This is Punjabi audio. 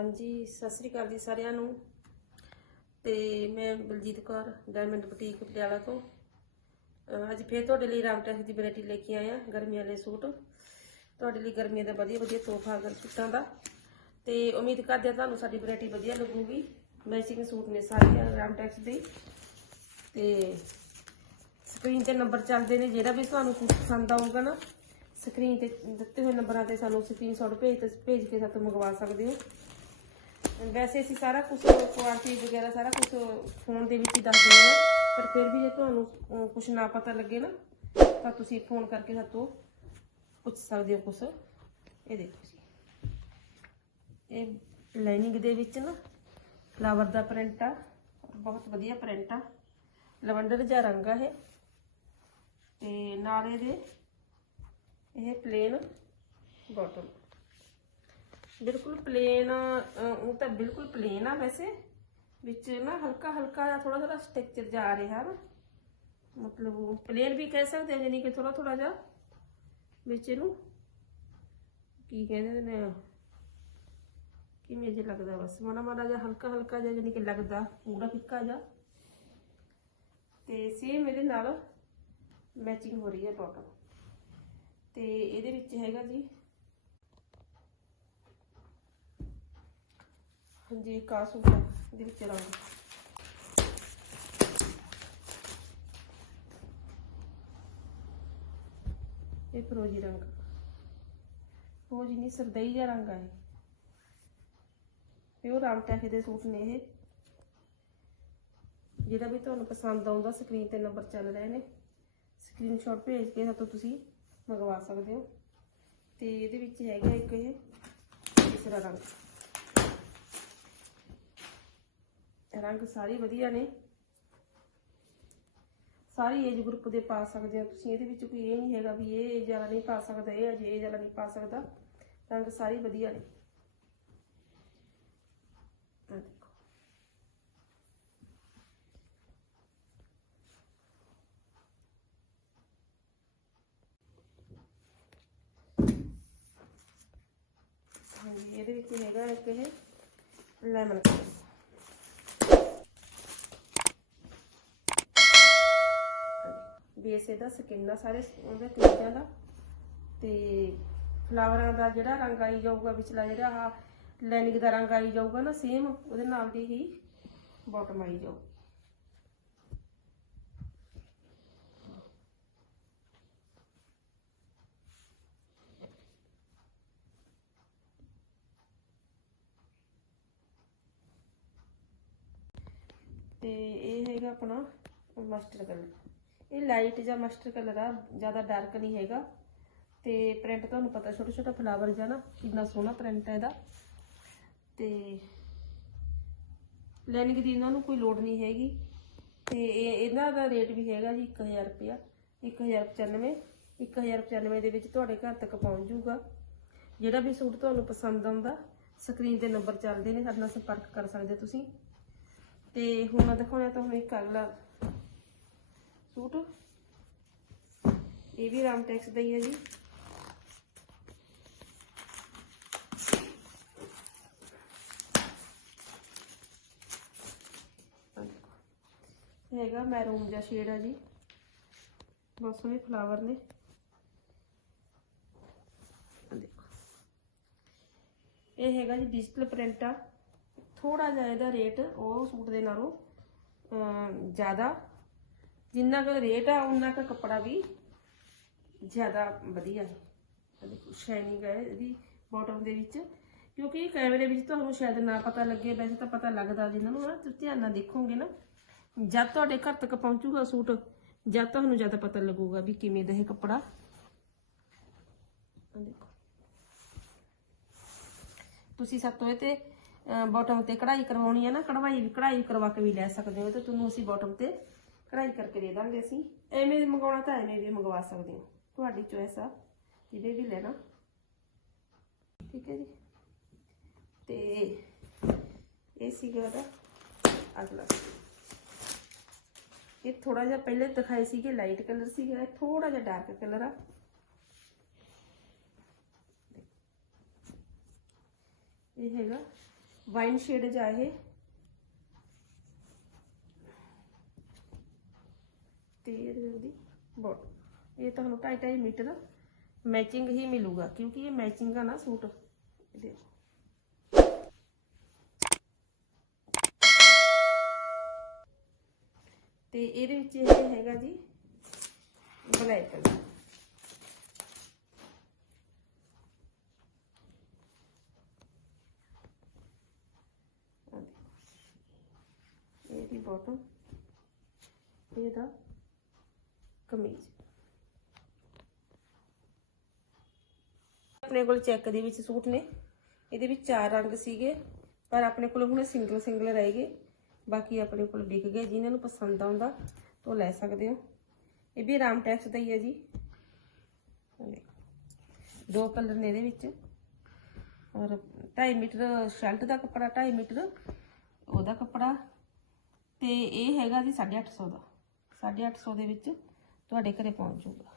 ਹਾਂਜੀ, ਸਤਿ ਸ੍ਰੀ ਅਕਾਲ ਜੀ ਸਾਰਿਆਂ ਨੂੰ। ਤੇ ਮੈਂ ਬਲਜੀਤ ਕੌਰ ਡਾਇਮੰਡ ਬੁਟੀਕ ਪਟਿਆਲਾ ਤੋਂ। ਅੱਜ ਫੇਰ ਤੁਹਾਡੇ ਲਈ ਰਾਮਟੈਕ ਦੀ ਵੈਰਾਈਟੀ ਲੈ ਕੇ ਆਏ ਆ ਗਰਮੀਆਂ ਵਾਲੇ ਸੂਟ। ਤੁਹਾਡੇ ਲਈ ਗਰਮੀਆਂ ਦਾ ਵਧੀਆ ਵਧੀਆ ਤੋਹਫਾ ਅਗਰ ਸੂਟਾਂ ਦਾ ਤੇ ਉਮੀਦ ਕਰਦੇ ਆ ਤੁਹਾਨੂੰ ਸਾਡੀ ਵੈਰਾਈਟੀ ਵਧੀਆ ਲੱਗੂਗੀ। ਮੈਚਿੰਗ ਸੂਟ ਨੇ ਸਾਰੇ ਰਾਮਟੈਕਸ ਦੇ। ਤੇ ਸਕਰੀਨ ਤੇ ਨੰਬਰ ਚੱਲਦੇ ਨੇ, ਜਿਹੜਾ ਵੀ ਤੁਹਾਨੂੰ ਪਸੰਦ ਆਊਗਾ ਨਾ ਸਕਰੀਨ ਤੇ ਦਿੱਤੇ ਹੋਏ ਨੰਬਰਾਂ ਤੇ ਸਾਨੂੰ ਸਕਰੀਨਸ਼ਾਟ ਭੇਜ ਤੇ ਭੇਜ ਕੇ ਸਾਤੋਂ ਮੰਗਵਾ ਸਕਦੇ ਹੋ। ਵੈਸੇ ਅਸੀਂ ਸਾਰਾ ਕੁਝ ਕੁਆਲਿਟੀ ਵਗੈਰਾ ਸਾਰਾ ਕੁਝ ਫੋਨ ਦੇ ਵਿੱਚ ਹੀ ਦੱਸ ਦਿੰਦੇ ਹਾਂ, ਪਰ ਫਿਰ ਵੀ ਜੇ ਤੁਹਾਨੂੰ ਕੁਝ ਨਾ ਪਤਾ ਲੱਗੇ ਨਾ, ਤਾਂ ਤੁਸੀਂ ਫੋਨ ਕਰਕੇ ਸਾਤੋਂ ਪੁੱਛ ਸਕਦੇ ਹੋ ਕੁਝ ਇਹ ਦੇਖੋ ਜੀ। ਇਹ ਲਾਈਨਿੰਗ ਦੇ ਵਿੱਚ ਨਾ ਫਲਾਵਰ ਦਾ ਪ੍ਰਿੰਟ ਆ, ਬਹੁਤ ਵਧੀਆ ਪ੍ਰਿੰਟ ਆ। ਲਵੰਡਰ ਜਿਹਾ ਰੰਗ ਆ ਇਹ। ਤੇ ਨਾਲ ਇਹਦੇ, ਇਹ ਪਲੇਨ ਬਾਟਮ ਬਿਲਕੁਲ ਪਲੇਨ ਉਹ ਤਾਂ ਬਿਲਕੁਲ ਪਲੇਨ ਆ ਵੈਸੇ। ਵਿੱਚ ਨਾ ਹਲਕਾ ਹਲਕਾ ਜਿਹਾ ਥੋੜਾ ਥੋੜਾ ਸਟ੍ਰਕਚਰ ਜਾ ਰਿਹਾ ਨਾ। ਮਤਲਬ ਪਲੇਨ ਵੀ ਕਹਿ ਸਕਦੇ ਆ ਯਾਨੀ ਕਿ ਥੋੜਾ ਥੋੜਾ ਜਿਹਾ ਵਿੱਚ ਇਹਨੂੰ ਕੀ ਕਹਿੰਦੇ ਨੇ, ਕਿਵੇਂ ਜੇ ਲੱਗਦਾ ਬਸ। ਮਾੜਾ ਮਾੜਾ ਜਿਹਾ ਹਲਕਾ ਹਲਕਾ ਜਿਹਾ ਯਾਨੀ ਕਿ ਲੱਗਦਾ, ਪੂਰਾ ਫਿੱਕਾ ਜਿਹਾ। ਤੇ ਸੇਮ ਇਹਦੇ ਨਾਲ ਮੈਚਿੰਗ ਹੋ ਰਹੀ ਹੈ ਬਾਟਮ ਤੇ ਇਹਦੇ ਵਿੱਚ ਹੈਗਾ ਜੀ ਹਾਂਜੀ, ਕਾਸੂ ਦੇ ਵਿੱਚ ਰੰਗ। ਇਹ ਫਰੋਜੀ ਰੰਗ। ਫਰੋਜੀ ਨਹੀਂ, ਸਰਦਈ ਜਿਹਾ ਰੰਗ ਆ ਇਹ। ਪਿਓਰ ਰਾਮਟੈਕ ਦੇ ਸੂਟ ਨੇ ਇਹ। ਜਿਹੜਾ ਵੀ ਤੁਹਾਨੂੰ ਪਸੰਦ ਆਉਂਦਾ, ਸਕਰੀਨ ਤੇ ਨੰਬਰ ਚੱਲ ਰਹੇ ਨੇ। ਸਕਰੀਨਸ਼ਾਟ ਭੇਜ ਕੇ ਸਾਤੋਂ ਤੁਸੀਂ ਮੰਗਵਾ ਸਕਦੇ ਹੋ। ਤੇ ਇਹਦੇ ਵਿੱਚ ਹੈਗਾ ਇੱਕ ਇਹ, ਤੀਸਰਾ ਰੰਗ। ਰੰਗ ਸਾਰੇ ਵਧੀਆ ਨੇ। ਸਾਰੀ ਏਜ ਗਰੁੱਪ ਦੇ ਪਾ ਸਕਦੇ ਹੋ ਤੁਸੀਂ। ਇਹਦੇ ਵਿੱਚ ਕੋਈ ਇਹ ਨਹੀਂ ਹੈਗਾ ਵੀ ਇਹ ਏਜ ਵਾਲਾ ਨਹੀਂ ਪਾ ਸਕਦਾ, ਇਹ ਅਜੇ ਏਜ ਵਾਲਾ ਨਹੀਂ ਪਾ ਸਕਦਾ। ਰੰਗ ਸਾਰੇ ਵਧੀਆ ਨੇ। ਹਾਂਜੀ, ਇਹਦੇ ਵਿੱਚ ਹੈਗਾ ਇੱਕ ਇਹ ਲੈਮਨ ਕਲਰ ਬੇਸ ਇਹਦਾ ਸਕਿਨ ਦਾ ਸਾਰੇ ਉਹਦੇ ਕਲੀਆਂ ਦਾ। ਤੇ ਫਲਾਵਰਾਂ ਦਾ ਜਿਹੜਾ ਰੰਗ ਆਈ ਜਾਊਗਾ, ਵਿਚਲਾ ਜਿਹੜਾ ਆ ਲਾਈਨਿੰਗ ਦਾ ਰੰਗ ਆਈ ਜਾਊਗਾ ਨਾ ਸੇਮ ਉਹਦੇ ਨਾਲ ਦੀ ਹੀ ਬਾਟਮ ਆਈ ਜਾਊ। ਤੇ ਇਹ ਹੈਗਾ ਆਪਣਾ ਮਸਟਰ ਕਲਰ ਇਹ ਲਾਈਟ ਜਾਂ ਮਸਟਰ ਕਲਰ ਆ, ਜ਼ਿਆਦਾ ਡਾਰਕ ਨਹੀਂ ਹੈਗਾ। ਤੇ ਪ੍ਰਿੰਟ ਤੁਹਾਨੂੰ ਪਤਾ ਛੋਟਾ ਛੋਟਾ ਫਲਾਵਰ ਜਿਹਾ ਨਾ, ਕਿੰਨਾ ਸੋਹਣਾ ਪ੍ਰਿੰਟ ਹੈ ਇਹਦਾ। ਤੇ ਲੈਨਿੰਗ ਦੀ ਇਹਨਾਂ ਨੂੰ ਕੋਈ ਲੋੜ ਨਹੀਂ ਹੈਗੀ। ਤੇ ਇਹ, ਇਹਨਾਂ ਦਾ ਰੇਟ ਵੀ ਹੈਗਾ ਜੀ 1000 ਰੁਪਿਆ 1095 1095 ਦੇ ਵਿੱਚ ਤੁਹਾਡੇ ਘਰ ਤੱਕ ਪਹੁੰਚ ਜਾਊਗਾ। ਜਿਹੜਾ ਵੀ ਸੂਟ ਤੁਹਾਨੂੰ ਪਸੰਦ ਆਉਂਦਾ ਸਕਰੀਨ ਤੇ ਨੰਬਰ ਚੱਲਦੇ ਨੇ, ਸਾਡੇ ਨਾਲ ਸੰਪਰਕ ਕਰ ਸਕਦੇ ਤੁਸੀਂ। ਤੇ ਹੁਣ ਦਿਖਾਉਣਾ ਤੁਹਾਨੂੰ ਇੱਕ ਅਗਲਾ ਸੂਟ। ਇਹ ਵੀ ਰਾਮਟੈਕਸ ਦਾ ਹੀ ਹੈ ਜੀ। ਇਹ ਹੈਗਾ ਮੈਰੂਨ ਜਿਹਾ ਸ਼ੇਡ ਆ ਜੀ। ਬਹੁਤ ਸੋਹਣੇ ਫਲਾਵਰ ਨੇ। ਦੇਖੋ। ਇਹ ਹੈਗਾ ਜੀ ਡਿਜੀਟਲ ਪ੍ਰਿੰਟ ਆ। ਥੋੜਾ ਜਿਹਾ ਇਹਦਾ ਰੇਟ ਉਹ ਸੂਟ ਦੇ ਨਾਲੋਂ ਜ਼ਿਆਦਾ। ਜਿੰਨਾ ਕੁ ਰੇਟ ਆ ਉਹਨਾਂ ਕੁ ਕੱਪੜਾ ਵੀ ਜ਼ਿਆਦਾ ਵਧੀਆ ਹੈ। ਸ਼ਾਈਨਿੰਗ ਹੈ ਇਹਦੀ ਬਾਟਮ ਦੇ ਵਿੱਚ। ਕਿਉਂਕਿ ਕੈਮਰੇ ਵਿੱਚ ਤੁਹਾਨੂੰ ਸ਼ਾਇਦ ਨਾ ਪਤਾ ਲੱਗੇ, ਵੈਸੇ ਤਾਂ ਪਤਾ ਲੱਗਦਾ ਜਿਨ੍ਹਾਂ ਨੂੰ ਨਾ ਤੁਸੀਂ ਧਿਆਨ ਨਾਲ ਦੇਖੋਗੇ ਨਾ, ਜਦ ਤੁਹਾਡੇ ਘਰ ਤੱਕ ਪਹੁੰਚੂਗਾ ਸੂਟ, ਜਦ ਤੁਹਾਨੂੰ ਜ਼ਿਆਦਾ ਪਤਾ ਲੱਗੂਗਾ ਵੀ ਕਿਵੇਂ ਦਾ ਇਹ ਕੱਪੜਾ। ਦੇਖੋ। ਤੁਸੀਂ ਸਾਤੋਂ ਇਹ ਤੇ ਬਾਟਮ ਤੇ ਕਢਾਈ ਕਰਵਾਉਣੀ ਹੈ ਨਾ, ਕਢਵਾਈ ਵੀ, ਕਢਾਈ ਕਰਵਾ ਕੇ ਵੀ ਲੈ ਸਕਦੇ ਹੋ ਤੇ ਤੁਹਾਨੂੰ ਅਸੀਂ ਬਾਟਮ ਤੇ ਕਢਾਈ ਕਰਕੇ ਦੇ ਦਾਂਗੇ ਅਸੀਂ। ਐਵੇਂ ਵੀ ਮੰਗਵਾਉਣਾ ਤਾਂ ਐਵੇਂ ਵੀ ਮੰਗਵਾ ਸਕਦੇ ਹੋ। ਤੁਹਾਡੀ ਚੋਇਸ ਆ, ਜਿਹਦੇ ਵੀ ਲੈਣਾ। ਠੀਕ ਹੈ ਜੀ। ਤੇ ਇਹ ਸੀਗਾ ਦਾ ਅਗਲਾ। ਇਹ ਥੋੜਾ ਜਿਹਾ ਪਹਿਲੇ ਦਿਖਾਏ ਸੀਗੇ ਲਾਈਟ ਕਲਰ ਸੀਗਾ। ਇਹ ਥੋੜਾ ਜਿਹਾ ਡਾਰਕ ਕਲਰ ਆ। ਇਹ ਹੈਗਾ। ਵਾਈਨ ਸ਼ੇਡ ਜਾ ਇਹ। ਤੇ ਇਹਦੇ ਦੀ ਬੋਟ ਇਹ ਤੁਹਾਨੂੰ 2.5 ਮੀਟਰ ਮੈਚਿੰਗ ਹੀ ਮਿਲੂਗਾ ਕਿਉਂਕਿ ਇਹ ਮੈਚਿੰਗ ਆ ਨਾ ਸੂਟ ਇਹਦੇ ਤੇ ਇਹਦੇ ਵਿੱਚ ਇਹ ਹੈਗਾ ਜੀ ਬਲੈਕ ਕਲਰ ਇਹਦੀ ਬਾਟਮ ਇਹਦਾ ਕਮੀਜ਼। ਆਪਣੇ ਕੋਲ ਚੈੱਕ ਦੇ ਵਿੱਚ ਸੂਟ ਨੇ। ਇਹਦੇ ਵਿੱਚ ਚਾਰ ਰੰਗ ਸੀਗੇ, ਪਰ ਆਪਣੇ ਕੋਲ ਹੁਣ ਸਿੰਗਲ ਸਿੰਗਲ ਰਹਿ ਗਏ। ਬਾਕੀ ਆਪਣੇ ਕੋਲ ਵਿਕ ਗਏ। ਜਿਨ੍ਹਾਂ ਨੂੰ ਪਸੰਦ ਆਉਂਦਾ, ਤਾਂ ਉਹ ਲੈ ਸਕਦੇ ਹੋ। ਇਹ ਵੀ ਆਰਾਮ ਟੈਕਸ ਦਾ ਹੀ ਹੈ ਜੀ। ਦੋ ਕਲਰ ਨੇ ਇਹਦੇ ਵਿੱਚ। ਔਰ 2.5 ਮੀਟਰ ਸ਼ਰਟ ਦਾ ਕੱਪੜਾ 2.5 ਮੀਟਰ ਉਹਦਾ ਕੱਪੜਾ। ਤੇ ਇਹ ਹੈਗਾ ਜੀ 850 ਦਾ। 850 ਦੇ ਵਿੱਚ ਤੁਹਾਡੇ ਘਰੇ ਪਹੁੰਚ ਜਾਊਗਾ।